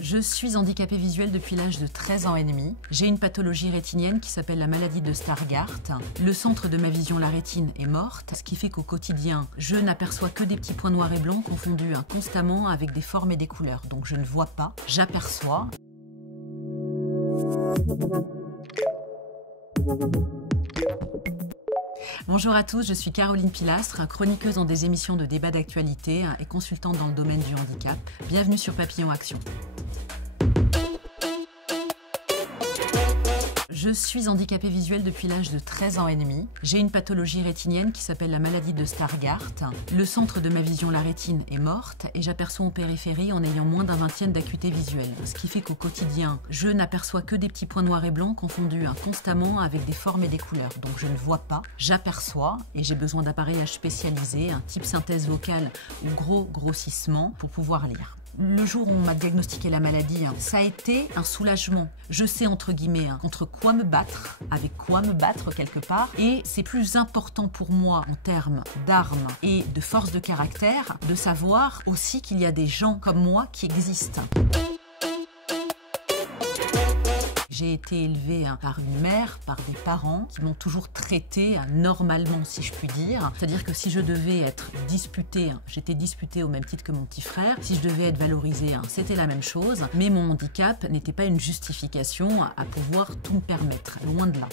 Je suis handicapée visuelle depuis l'âge de 13 ans et demi. J'ai une pathologie rétinienne qui s'appelle la maladie de Stargardt. Le centre de ma vision, la rétine, est morte, ce qui fait qu'au quotidien, je n'aperçois que des petits points noirs et blancs confondus constamment avec des formes et des couleurs. Donc je ne vois pas, j'aperçois. Bonjour à tous, je suis Caroline Pilastre, chroniqueuse dans des émissions de débat d'actualité et consultante dans le domaine du handicap. Bienvenue sur Papillon Action. Je suis handicapée visuelle depuis l'âge de 13 ans et demi. J'ai une pathologie rétinienne qui s'appelle la maladie de Stargardt. Le centre de ma vision, la rétine, est morte et j'aperçois en périphérie en ayant moins d'un vingtième d'acuité visuelle. Ce qui fait qu'au quotidien, je n'aperçois que des petits points noirs et blancs confondus constamment avec des formes et des couleurs. Donc je ne vois pas, j'aperçois et j'ai besoin d'appareillages spécialisés, type synthèse vocale ou gros grossissement pour pouvoir lire. Le jour où on m'a diagnostiqué la maladie, ça a été un soulagement. Je sais, entre guillemets, contre quoi me battre, avec quoi me battre quelque part. Et c'est plus important pour moi, en termes d'armes et de force de caractère, de savoir aussi qu'il y a des gens comme moi qui existent. J'ai été élevée par une mère, par des parents qui m'ont toujours traitée normalement, si je puis dire. C'est-à-dire que si je devais être disputée, j'étais disputée au même titre que mon petit frère. Si je devais être valorisée, c'était la même chose. Mais mon handicap n'était pas une justification à pouvoir tout me permettre, loin de là.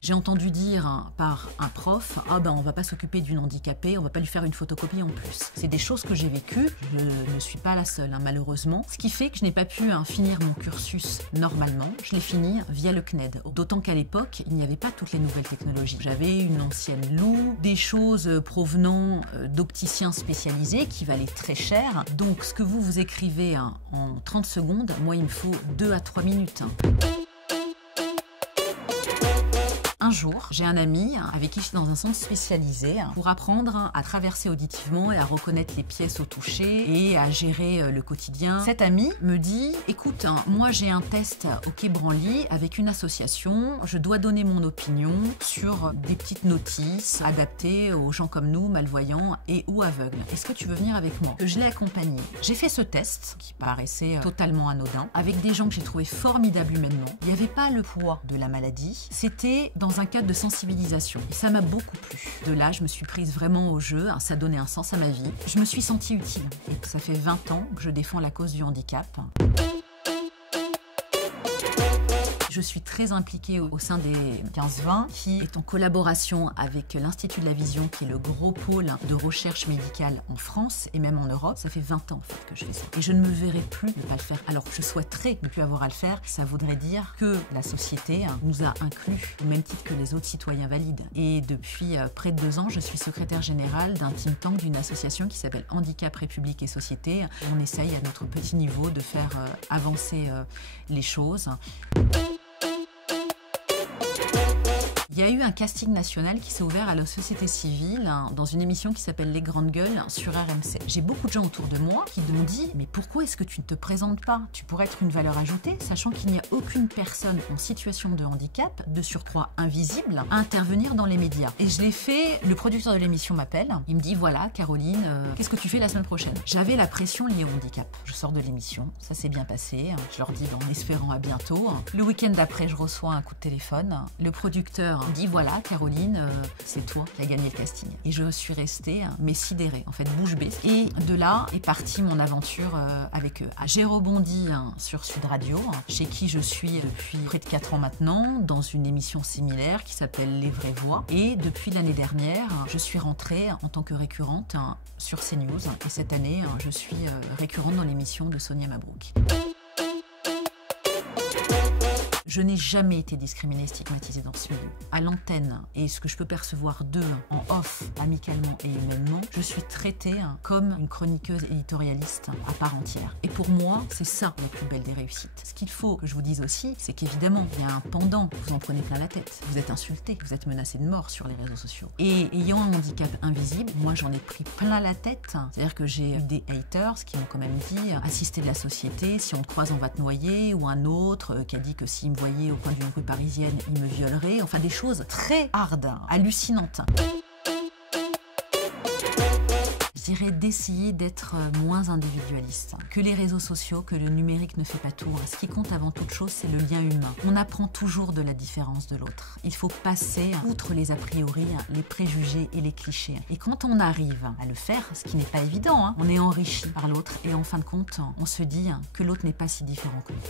J'ai entendu dire par un prof, on va pas s'occuper d'une handicapée, on va pas lui faire une photocopie en plus. C'est des choses que j'ai vécues, je ne suis pas la seule malheureusement. Ce qui fait que je n'ai pas pu finir mon cursus normalement, je l'ai fini via le CNED. D'autant qu'à l'époque, il n'y avait pas toutes les nouvelles technologies. J'avais une ancienne loupe, des choses provenant d'opticiens spécialisés qui valaient très cher. Donc ce que vous écrivez en 30 secondes, moi il me faut 2 à 3 minutes. Un jour, j'ai un ami avec qui je suis dans un centre spécialisé pour apprendre à traverser auditivement et à reconnaître les pièces au toucher et à gérer le quotidien. Cet ami me dit « Écoute, moi j'ai un test au Quai Branly avec une association, je dois donner mon opinion sur des petites notices adaptées aux gens comme nous, malvoyants et ou aveugles. Est-ce que tu veux venir avec moi ?» Je l'ai accompagné. J'ai fait ce test qui paraissait totalement anodin avec des gens que j'ai trouvés formidables humainement. Il n'y avait pas le poids de la maladie, c'était dans un cadre de sensibilisation. Et ça m'a beaucoup plu. De là, je me suis prise vraiment au jeu, ça donnait un sens à ma vie. Je me suis sentie utile. Et ça fait 20 ans que je défends la cause du handicap. Je suis très impliquée au sein des 15-20 qui est en collaboration avec l'Institut de la Vision qui est le gros pôle de recherche médicale en France et même en Europe. Ça fait 20 ans en fait que je fais ça. Et je ne me verrai plus ne pas le faire. Alors que je souhaiterais ne plus avoir à le faire, ça voudrait dire que la société nous a inclus au même titre que les autres citoyens valides. Et depuis près de 2 ans, je suis secrétaire générale d'un think tank d'une association qui s'appelle Handicap, République et Société. On essaye à notre petit niveau de faire avancer les choses. Il y a eu un casting national qui s'est ouvert à la société civile dans une émission qui s'appelle Les Grandes Gueules sur RMC. J'ai beaucoup de gens autour de moi qui m'ont dit « Mais pourquoi est-ce que tu ne te présentes pas? Tu pourrais être une valeur ajoutée, sachant qu'il n'y a aucune personne en situation de handicap, de surcroît invisible, à intervenir dans les médias. » Et je l'ai fait, le producteur de l'émission m'appelle, il me dit « Voilà, Caroline, qu'est-ce que tu fais la semaine prochaine ?» J'avais la pression liée au handicap. Je sors de l'émission, ça s'est bien passé, je leur dis en espérant à bientôt. Le week-end d'après, je reçois un coup de téléphone. Le producteur me dit « Voilà, Caroline, c'est toi qui as gagné le casting. » Et je suis restée, mais sidérée, en fait, bouche bée. Et de là est partie mon aventure avec eux. J'ai rebondi sur Sud Radio, chez qui je suis depuis près de 4 ans maintenant, dans une émission similaire qui s'appelle Les Vraies Voix. Et depuis l'année dernière, je suis rentrée en tant que récurrente sur CNews. Et cette année, je suis récurrente dans l'émission de Sonia Mabrouk. Je n'ai jamais été discriminée et stigmatisée dans ce milieu. À l'antenne, et ce que je peux percevoir d'eux en off, amicalement et humainement, je suis traitée comme une chroniqueuse éditorialiste à part entière. Et pour moi, c'est ça la plus belle des réussites. Ce qu'il faut que je vous dise aussi, c'est qu'évidemment, il y a un pendant, vous en prenez plein la tête. Vous êtes insulté, vous êtes menacé de mort sur les réseaux sociaux. Et ayant un handicap invisible, moi j'en ai pris plein la tête. C'est-à-dire que j'ai eu des haters qui m'ont quand même dit « Assister de la société, si on te croise, on va te noyer », ou un autre qui a dit que s'il me voyait au coin d'une rue parisienne, il me violerait. Enfin, des choses très hard, hallucinantes. Je dirais d'essayer d'être moins individualiste. Que les réseaux sociaux, que le numérique ne fait pas tout. Ce qui compte avant toute chose, c'est le lien humain. On apprend toujours de la différence de l'autre. Il faut passer outre les a priori, les préjugés et les clichés. Et quand on arrive à le faire, ce qui n'est pas évident, on est enrichi par l'autre et en fin de compte, on se dit que l'autre n'est pas si différent que nous.